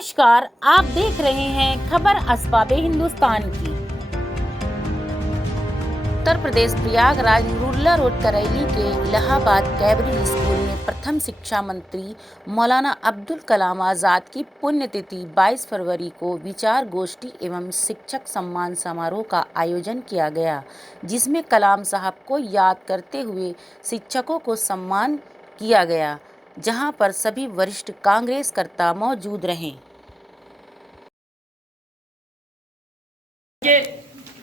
नमस्कार, आप देख रहे हैं खबर असबाबे हिंदुस्तान की। उत्तर प्रदेश प्रयागराज रुरला रोड करैली के इलाहाबाद कैब्रिज स्कूल में प्रथम शिक्षा मंत्री मौलाना अब्दुल कलाम आज़ाद की पुण्यतिथि 22 फरवरी को विचार गोष्ठी एवं शिक्षक सम्मान समारोह का आयोजन किया गया, जिसमें कलाम साहब को याद करते हुए शिक्षकों को सम्मान किया गया, जहां पर सभी वरिष्ठ कांग्रेसकर्ता मौजूद रहे।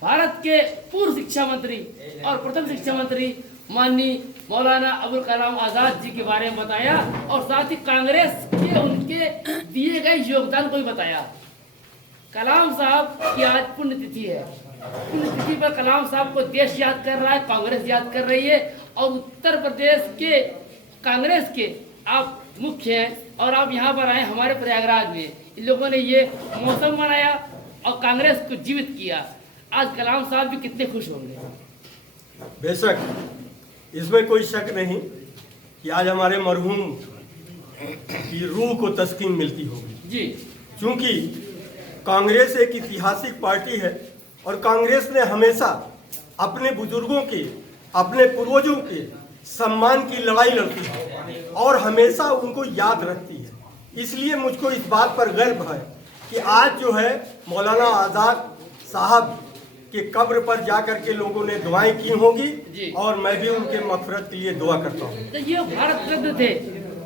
भारत के पूर्व शिक्षा मंत्री और प्रथम शिक्षा मंत्री माननीय मौलाना अब्दुल कलाम आज़ाद जी के बारे में बताया और साथ ही कांग्रेस के उनके दिए गए योगदान को भी बताया। कलाम साहब की आज पुण्यतिथि है। पुण्यतिथि पर कलाम साहब को देश याद कर रहा है, कांग्रेस याद कर रही है और उत्तर प्रदेश के कांग्रेस के आप मुख्य हैं और आप यहाँ पर आए हमारे प्रयागराज में। इन लोगों ने ये मौसम बनाया और कांग्रेस को जीवित किया। आज कलाम साहब भी कितने खुश होंगे। बेशक इसमें कोई शक नहीं कि आज हमारे मरहूम की रूह को तस्कीन मिलती होगी जी, क्योंकि कांग्रेस एक ऐतिहासिक पार्टी है और कांग्रेस ने हमेशा अपने बुजुर्गों के, अपने पूर्वजों के सम्मान की लड़ाई लड़ती है और हमेशा उनको याद रखती है। इसलिए मुझको इस बात पर गर्व है कि आज जो है मौलाना आज़ाद साहब के कब्र पर जाकर के लोगों ने दुआएं की होंगी और मैं भी उनके मग़फ़िरत के लिए दुआ करता हूँ। तो ये भारत रत्न थे,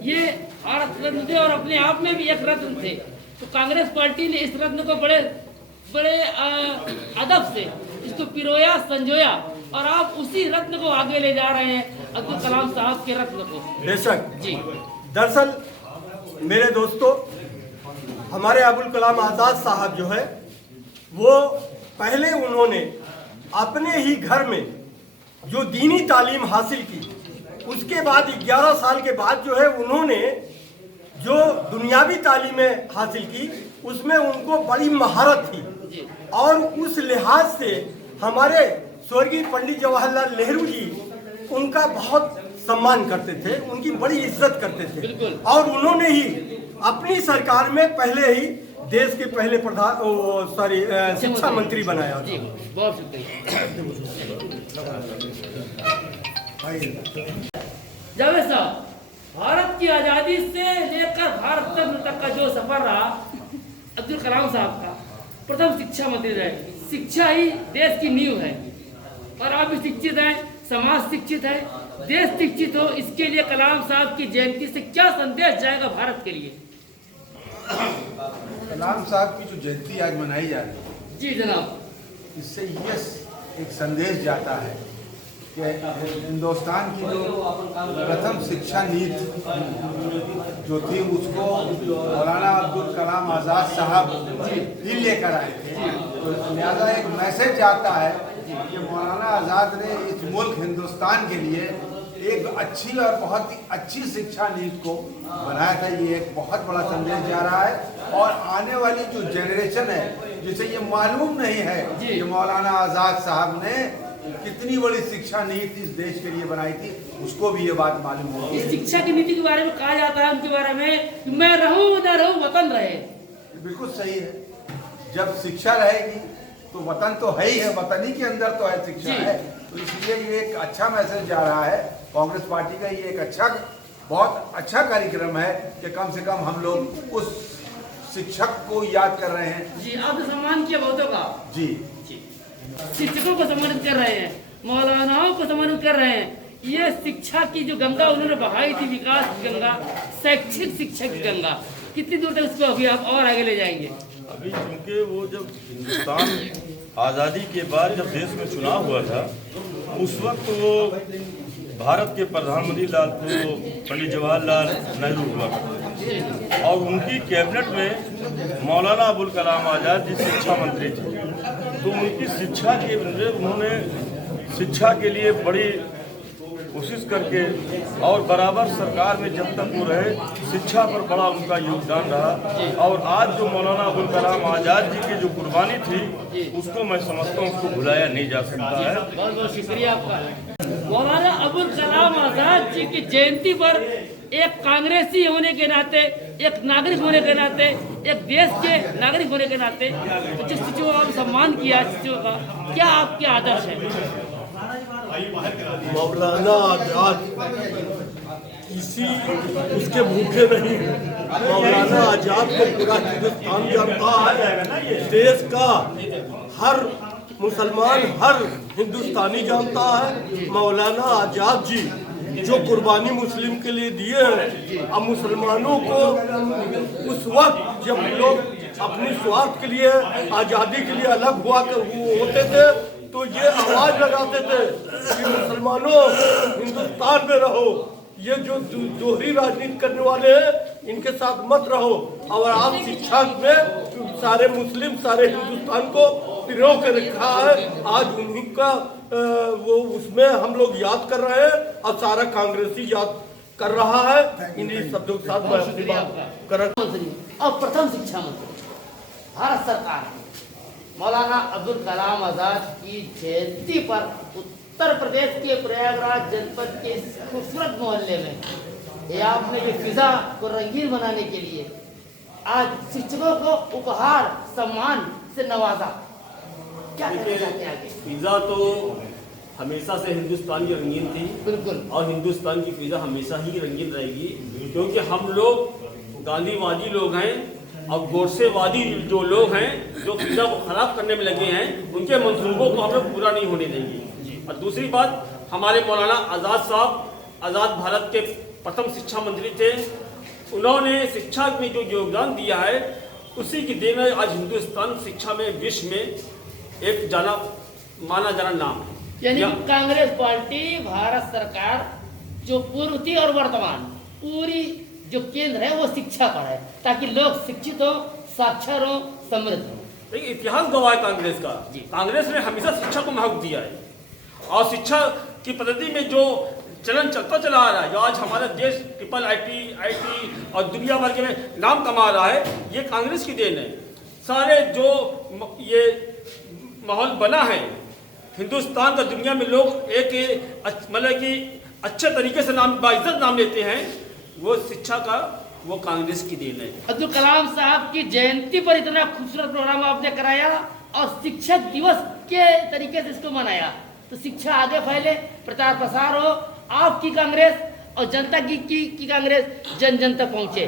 ये भारत रत्न थे और अपने आप में भी एक रत्न थे। तो कांग्रेस पार्टी ने इस रत्न को बड़े अदब से इसको पिरोया, संजोया और आप उसी रत्न को आगे ले जा रहे हैं, अब्दुल कलाम साहब के रत्न को। बेशक जी, दरअसल मेरे दोस्तों, हमारे अब्दुल कलाम आज़ाद साहब जो है वो पहले उन्होंने अपने ही घर में जो दीनी तालीम हासिल की, उसके बाद 11 साल के बाद जो है उन्होंने जो दुनियावी तालीमें हासिल की उसमें उनको बड़ी महारत थी और उस लिहाज से हमारे स्वर्गीय पंडित जवाहरलाल नेहरू जी उनका बहुत सम्मान करते थे, उनकी बड़ी इज्जत करते थे और उन्होंने ही अपनी सरकार में पहले ही देश के पहले शिक्षा मंत्री बनाया। जी, बहुत शुक्रिया जावेद साहब। भारत की आज़ादी से लेकर भारत तक का जो सफर रहा अब्दुल कलाम साहब का, प्रथम शिक्षा मंत्री रहे। शिक्षा ही देश की नींव है और आप भी शिक्षित हैं, समाज शिक्षित है, देश शिक्षित हो। इसके लिए कलाम साहब की जयंती से क्या संदेश जाएगा भारत के लिए? कलाम साहब की जो जयंती आज मनाई जा रही है, जी जनाब, इससे ये एक संदेश जाता है कि हिंदुस्तान की जो प्रथम शिक्षा नीति जो थी उसको मौलाना अब्दुल कलाम आज़ाद साहब ही लेकर आए थे। तो लिहाजा एक मैसेज जाता है कि मौलाना आज़ाद ने इस मुल्क हिंदुस्तान के लिए एक अच्छी और बहुत ही अच्छी शिक्षा नीति को बनाया था। ये एक बहुत बड़ा संदेश जा रहा है और आने वाली जो जनरेशन है जिसे ये मालूम नहीं है कि मौलाना आज़ाद साहब ने कितनी बड़ी शिक्षा नीति इस देश के लिए बनाई थी, उसको भी ये बात मालूम होगी। इस शिक्षा की नीति के बारे में कहा जाता है उनके बारे में, मैं रहूं न रहूं वतन रहे। बिल्कुल सही है। जब शिक्षा रहेगी तो वतन तो है ही है, वतन ही के अंदर तो है शिक्षा है। तो इसलिए ये एक अच्छा मैसेज जा रहा है कांग्रेस पार्टी का। ये एक अच्छा, बहुत अच्छा कार्यक्रम है कि कम से कम हम लोग उस शिक्षक को याद कर रहे हैं। जी, आपने सम्मान किया बहुतों का। जी, शिक्षकों को सम्मानित कर रहे हैं, मौलानाओं को सम्मानित कर रहे हैं। ये शिक्षा की जो गंगा उन्होंने बहाई थी, विकास की गंगा, शैक्षिक शिक्षा की गंगा, कितनी दूर तक उसको अभी आप और आगे ले जाएंगे? अभी चूँकि वो जब हिंदुस्तान आज़ादी के बाद जब देश में चुनाव हुआ था, उस वक्त वो भारत के प्रधानमंत्री पंडित जवाहरलाल नेहरू हुआ करते थे और उनकी कैबिनेट में मौलाना अब्दुल कलाम आज़ाद जी शिक्षा मंत्री थे। तो उनकी शिक्षा के उन्होंने शिक्षा के लिए बड़ी कोशिश करके और बराबर सरकार में जब तक वो रहे शिक्षा पर बड़ा उनका योगदान रहा और आज जो मौलाना अब्दुल कलाम आज़ाद जी की जो कुर्बानी थी उसको मैं समझता हूँ उसको भुलाया नहीं जा सकता है। बहुत बहुत शुक्रिया आपका। मौलाना अब्दुल कलाम आज़ाद जी की जयंती पर एक कांग्रेसी होने के नाते, एक नागरिक होने के नाते, एक देश के नागरिक होने के नाते तो जिस चीज़ों का सम्मान किया, चीज़ों का क्या आपके आदर्श है? मौलाना आजाद किसी उसके भूखे नहीं। मौलाना आजाद को पूरा हिंदुस्तान जानता है, देश का हर मुसलमान, हर हिंदुस्तानी जानता है। मौलाना आजाद जी जो कुर्बानी मुस्लिम के लिए दिए हैं, अब मुसलमानों को उस वक्त जब लोग अपने स्वार्थ के लिए, आज़ादी के लिए अलग हुआ होते थे तो ये आवाज लगाते थे कि मुसलमानों हिंदुस्तान में रहो, ये जो दोहरी राजनीति करने वाले हैं इनके साथ मत रहो। और आज शिक्षा में सारे मुस्लिम, सारे हिंदुस्तान को पिरो के रखा है। आज उन्हीं का वो उसमें हम लोग याद कर रहे हैं और सारा कांग्रेसी याद कर रहा है। इन्हीं शब्दों के साथ मैं बात कर मंत्री और प्रथम शिक्षा मंत्री भारत सरकार मौलाना अब्दुल कलाम आजाद की जयंती पर उत्तर प्रदेश के प्रयागराज जनपद के खूबसूरत मोहल्ले में ये आपने जो फिजा को रंगीन बनाने के लिए आज शिक्षकों को उपहार सम्मान से नवाजा, क्या कहना चाहते हैं आगे? फिजा तो हमेशा से हिंदुस्तान की रंगीन थी, बिल्कुल, और हिंदुस्तान की फिजा हमेशा ही रंगीन रहेगी, क्योंकि हम लोग गांधीवादी लोग हैं और गोडसेवादी जो लोग हैं जो फिजा को खराब करने में लगे हैं, उनके मंसूबों को हम लोग पूरा नहीं होने देंगे। और दूसरी बात, हमारे मौलाना आज़ाद साहब आज़ाद भारत के प्रथम शिक्षा मंत्री थे। उन्होंने शिक्षा में जो योगदान दिया है उसी की देन है आज हिंदुस्तान शिक्षा में विश्व में एक माना जाना नाम है। यानी कांग्रेस पार्टी भारत सरकार जो पूर्व थी और वर्तमान पूरी जो केंद्र है वो शिक्षा पर है, ताकि लोग शिक्षित हो, साक्षर हो, समृद्ध हो। लेकिन इतिहास गवाह है कांग्रेस का, कांग्रेस ने हमेशा शिक्षा को महत्व दिया है और शिक्षा की पद्धति में जो चलन चलता चला आ रहा है, जो आज हमारा देश ट्रिपल आईटी और दुनिया भर में नाम कमा रहा है, ये कांग्रेस की देन है। सारे जो ये माहौल बना है हिंदुस्तान का, दुनिया में लोग एक मतलब कि अच्छे तरीके से नाम बाइज्जत नाम लेते हैं, वो शिक्षा का वो कांग्रेस की देन है। अब्दुल कलाम साहब की जयंती पर इतना खूबसूरत प्रोग्राम आपने कराया और शिक्षक दिवस के तरीके से इसको मनाया, तो शिक्षा आगे फैले, प्रचार प्रसार हो, आपकी कांग्रेस और जनता की कांग्रेस जन जन तक पहुंचे।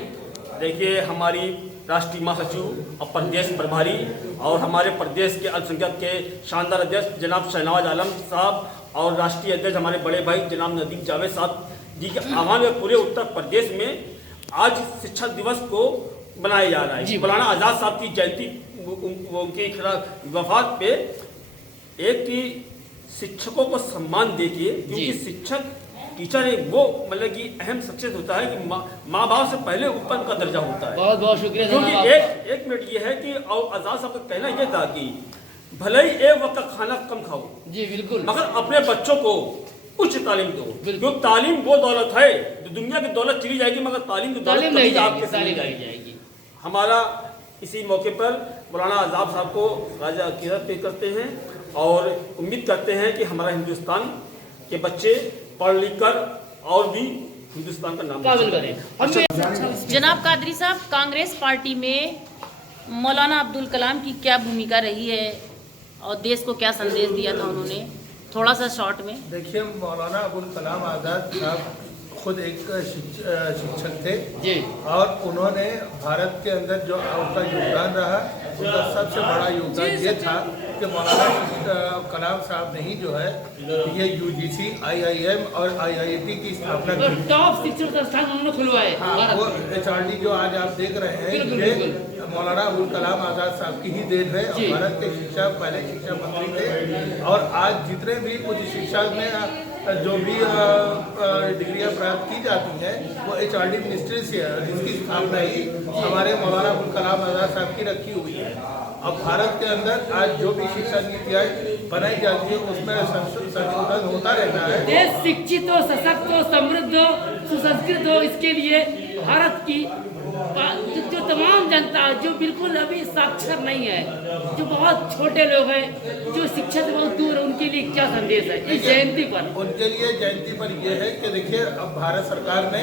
देखिए, हमारी राष्ट्रीय महासचिव और प्रदेश प्रभारी और हमारे प्रदेश के अल्पसंख्यक के शानदार अध्यक्ष जनाब शहनवाज आलम साहब और राष्ट्रीय अध्यक्ष हमारे बड़े भाई जनाब नदीम जावेद साहब जी के आह्वान में पूरे उत्तर प्रदेश में आज शिक्षा दिवस को मनाया जा रहा है। मौलाना आज़ाद साहब की जयंती, उनकी वफात पे एक की शिक्षकों को सम्मान देके, क्योंकि शिक्षक टीचर एक वो मतलब कि अहम शख्सियत होता है कि माँ बाप से पहले ऊपर का दर्जा होता है। बहुत बहुत शुक्रिया। क्योंकि एक मिनट ये है कि और आज़ाद साहब का कहना ये था कि भले ही एक वक्त का खाना कम खाओ जी, बिल्कुल, मगर अपने बच्चों को उच्च तालीम दो, क्योंकि तालीम वो दौलत है, दुनिया की दौलत चली जाएगी मगर तालीम की दौलत कभी आपके सामने जाएगी। हमारा इसी मौके पर मौलाना आज़ाद साहब को राजा अकीदत पे करते हैं और उम्मीद करते हैं कि हमारा हिंदुस्तान के बच्चे पढ़ लिख कर और भी हिंदुस्तान का नाम काबिल बने। जनाब कादरी साहब, कांग्रेस पार्टी में मौलाना अब्दुल कलाम की क्या भूमिका रही है और देश को क्या संदेश दिया था उन्होंने, थोड़ा सा शॉर्ट में? देखिए, मौलाना अबुल कलाम आज़ाद साहब खुद एक शिक्षक थे जी, और उन्होंने भारत के अंदर जो उनका योगदान रहा, उनका सबसे बड़ा योगदान ये था कि मौलाना कलाम साहब ने ही जो है ये UGC, IIM और IIT की स्थापना तो की। टॉप शिक्षण संस्थान उन्होंने खुलवाए। हाँ, वो HRD जो आज आप देख रहे हैं, ये मौलाना अबुल कलाम आज़ाद साहब की ही देन है। और भारत के पहले शिक्षा मंत्री थे और आज जितने भी उच्च शिक्षा में जो भी डिग्रियां प्राप्त की जाती हैं वो HRD मिनिस्ट्री से है, जिसकी स्थापना ही हमारे मौलाना अबुल कलाम आज़ाद साहब की रखी हुई है। अब भारत के अंदर आज जो भी शिक्षा नीतियाँ बनाई जाती है उसमें संशोधन होता रहता है। देश शिक्षित हो, सशक्त हो, समृद्ध हो, सुसंस्कृत हो, इसके लिए भारत की जो तमाम जनता जो बिल्कुल अभी साक्षर नहीं है, जो बहुत छोटे लोग हैं, जो शिक्षा से बहुत दूर है, उनके लिए क्या संदेश है इस जयंती पर? उनके लिए जयंती पर यह है कि देखिए, अब भारत सरकार ने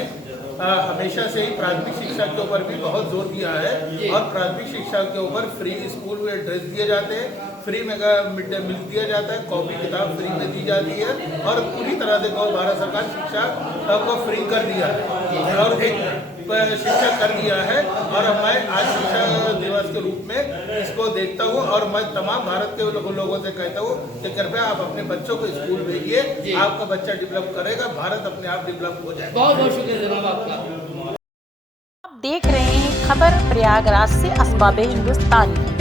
हमेशा से ही प्राथमिक शिक्षा के ऊपर भी बहुत जोर दिया है और प्राथमिक शिक्षा के ऊपर फ्री स्कूल में ड्रेस दिए जाते हैं, फ्री में मिड डे मील दिया जाता है, कॉपी किताब फ्री में दी जाती है और पूरी तरह से भारत सरकार शिक्षा को फ्री कर दिया है और एक शिक्षा कर दिया है। और मैं आज शिक्षा दिवस के रूप में इसको देखता हूँ और मैं तमाम भारत के लोगों से कहता हूँ कि कृपया आप अपने बच्चों को स्कूल भेजिए, आपका बच्चा डेवलप करेगा, भारत अपने आप डेवलप हो जाएगा। बहुत बहुत शुक्रिया जनाब आपका। आप देख रहे हैं खबर प्रयागराज से असबाब हिंदुस्तानी।